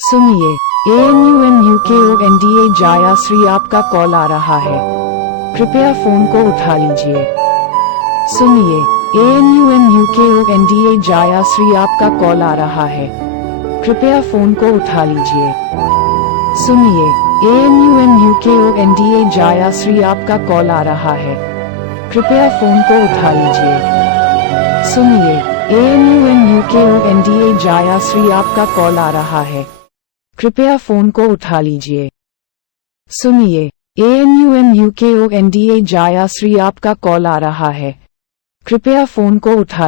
सुनिए, ANUMUKONDA जायाश्री आपका call आ रहा है, कृपया फोन को उठा लीजिए। सुनिए, ANUMUKONDA जायाश्री आपका कॉल आ रहा है, कृपया फोन को उठा लीजिए। सुनिए, ANUMUKONDA जायाश्री आपका कॉल आ रहा है, कृपया फोन को उठा लीजिए। सुनिए, ANUMUKONDA जायाश्री आपका कॉल आ रहा है, कृपया फोन को उठा लीजिए। सुनिए, ANUMUKONDA जायाश्री आपका कॉल आ रहा है, कृपया फोन को उठा